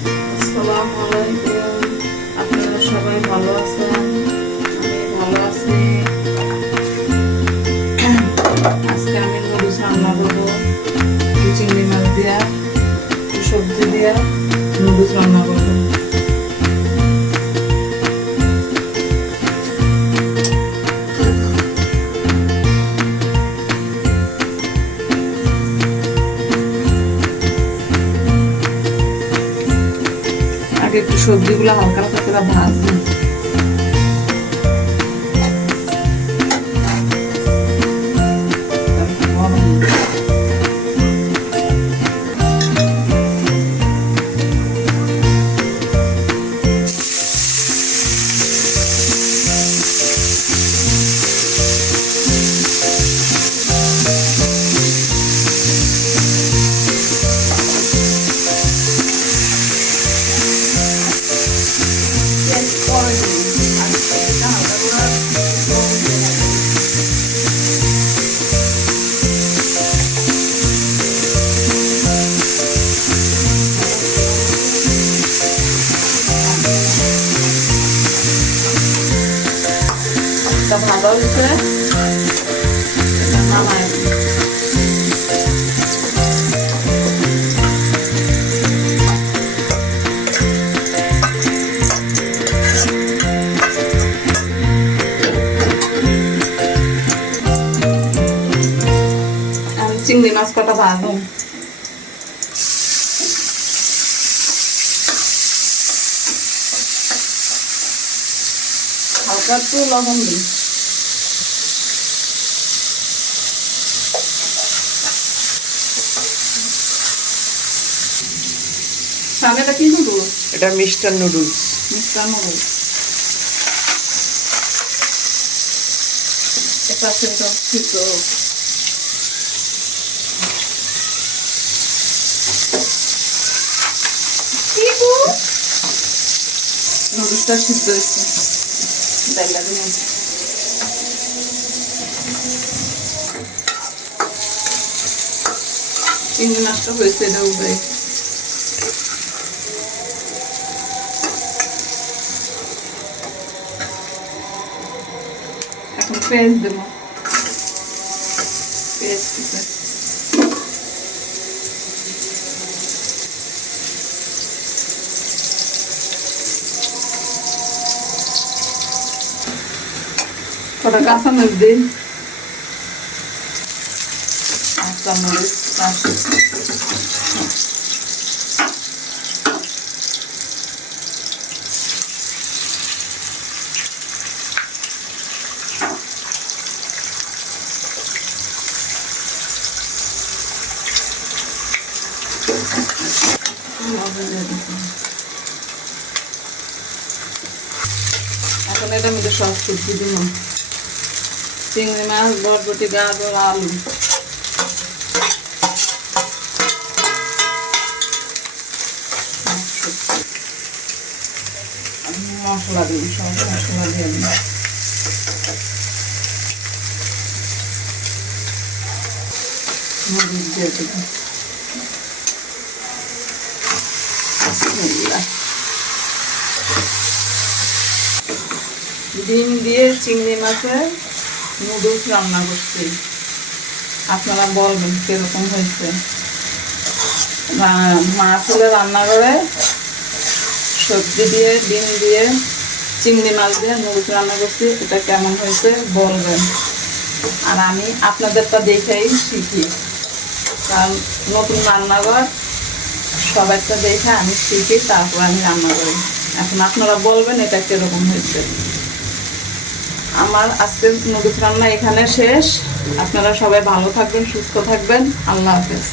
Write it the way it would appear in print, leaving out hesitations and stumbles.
আসসালামু আলাইকুম। আপনারা সবাই ভালো আছেন? আমি ভালো আছি। আজকে আমি নুডলস রান্না করবো। চিংড়ি মাছ দিয়া সবজি দিয়া নুডলস রান্না করবো। আগে একটু সবজিগুলো হালকা হালকা করে ভাজবো। ভালো হয়েছে নামায় চিংড়ি মাছ কটা ভাজুন। হালকা একটু লবণ দিন। এটা কি নুডলস? এটা মিষ্টার নুডলস। Mister noodles. এটা সেটা সিদ্ধ। নুডলসটা সিদ্ধ হয়েছে। ডাইলা দিন চিংড়ি মাছটা হয়েছে, এটা উঠে এখন পেঁয়াজ দেব। পেঁয়াজ দিতে কটা কাঁচামরিচ দিন। কাঁচামরিচ এখন এটার মধ্যে সব সবজি দিব। চিংড়ি মাছ, বরবটি, গাজর, আলু। মশলা দিন, সব মশলা দিয়ে দিন। মরিচ দিয়ে দিন। ডিম দিয়ে চিংড়ি মাছের নুডলস রান্না করছি। আপনারা বলবেন কিরকম হয়েছে। মাছ হলে রান্না করে সবজি দিয়ে ডিম দিয়ে চিংড়ি মাছ দিয়ে নুডলস রান্না করছি, এটা কেমন হয়েছে বলবেন। আর আমি আপনাদেরটা দেখেই শিখি, কারণ নতুন রান্নাঘর সবাইটা দেখে আমি শিখি, তারপর আমি রান্না করি। এখন আপনারা বলবেন এটা কিরকম হয়েছে। আমার আজকের নুডলস রান্না এখানে শেষ। আপনারা সবাই ভালো থাকবেন, সুস্থ থাকবেন। আল্লাহ হাফেজ।